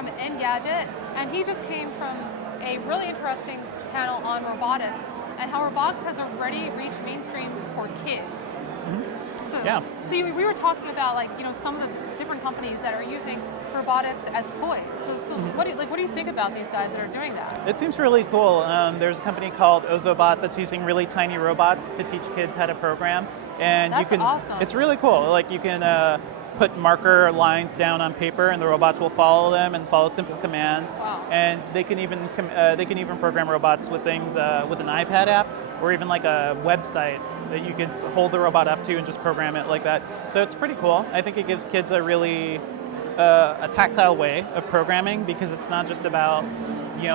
from Engadget, and he just came from a really interesting panel on robotics and how robotics has already reached mainstream for kids. So we were talking about some of the different companies that are using robotics as toys. So what do you think about these guys that are doing that? It seems really cool. There's a company called Ozobot that's using really tiny robots to teach kids how to program, and That's awesome. It's really cool. Like you can put marker lines down on paper, and the robots will follow them and follow simple commands. Wow. And they can even program robots with things with an iPad app, or even like a website that you could hold the robot up to and just program it like that. So it's pretty cool. I think it gives kids a really a tactile way of programming, because it's not just about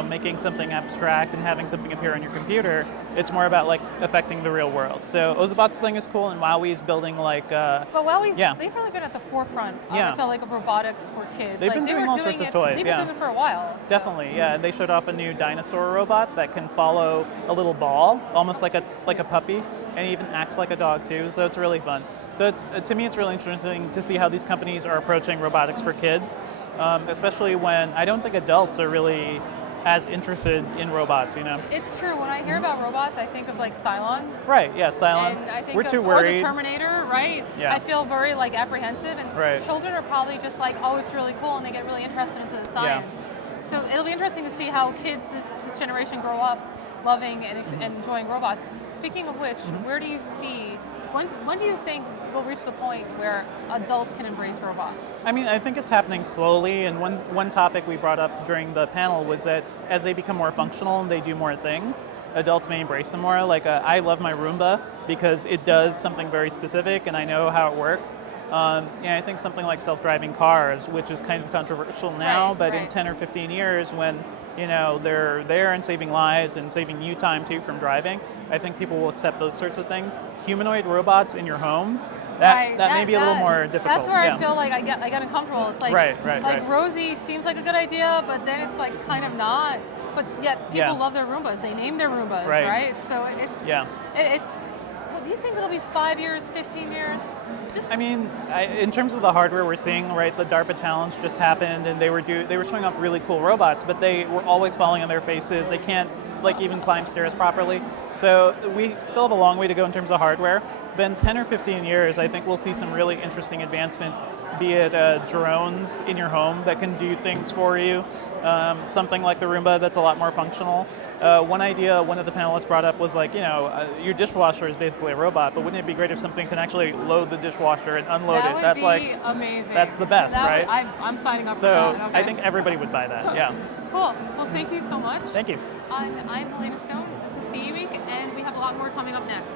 making something abstract and having something appear on your computer. It's more about affecting the real world. So Ozobot's thing is cool, and WowWee's building But WowWee's, they've really been at the forefront. I feel of robotics for kids. They've been doing all sorts of toys. They've been doing it for a while. So. Definitely, yeah. And they showed off a new dinosaur robot that can follow a little ball, almost like a puppy, and even acts like a dog too. So it's really fun. So to me, it's really interesting to see how these companies are approaching robotics for kids, especially when I don't think adults are really as interested in robots, It's true. When I hear about robots, I think of Cylons. Right, yeah, Cylons. And I think We're too worried. Or the Terminator, right? Yeah. I feel very apprehensive, and children are probably just oh, it's really cool, and they get really interested into the science. Yeah. So it'll be interesting to see how kids this generation grow up loving and enjoying robots. Speaking of which, where do you see, when do you think we'll reach the point where adults can embrace robots? I mean, I think it's happening slowly, and one topic we brought up during the panel was that as they become more functional and they do more things, adults may embrace them more. I love my Roomba because it does something very specific and I know how it works. And I think something like self-driving cars, which is kind of controversial now, but in 10 or 15 years when they're there and saving lives and saving you time too from driving, I think people will accept those sorts of things. Humanoid robots in your home, that may be a little more difficult. That's where I feel I get uncomfortable. It's right. Rosie seems like a good idea, but then it's kind of not. But yet people love their Roombas. They name their Roombas, right? So it's. Do you think it'll be 5 years, 15 years? In terms of the hardware we're seeing, right, the DARPA challenge just happened, and they were showing off really cool robots, but they were always falling on their faces. They can't even climb stairs properly. So we still have a long way to go in terms of hardware. But in 10 or 15 years, I think we'll see some really interesting advancements, be it drones in your home that can do things for you, something like the Roomba that's a lot more functional. One idea one of the panelists brought up was your dishwasher is basically a robot, but wouldn't it be great if something can actually load the dishwasher and unload it? That would be amazing. That's the best, right? I'm signing up for that. So I think everybody would buy that, yeah. Cool. Well, thank you so much. Thank you. I'm Helena Stone. This is CE Week, and we have a lot more coming up next.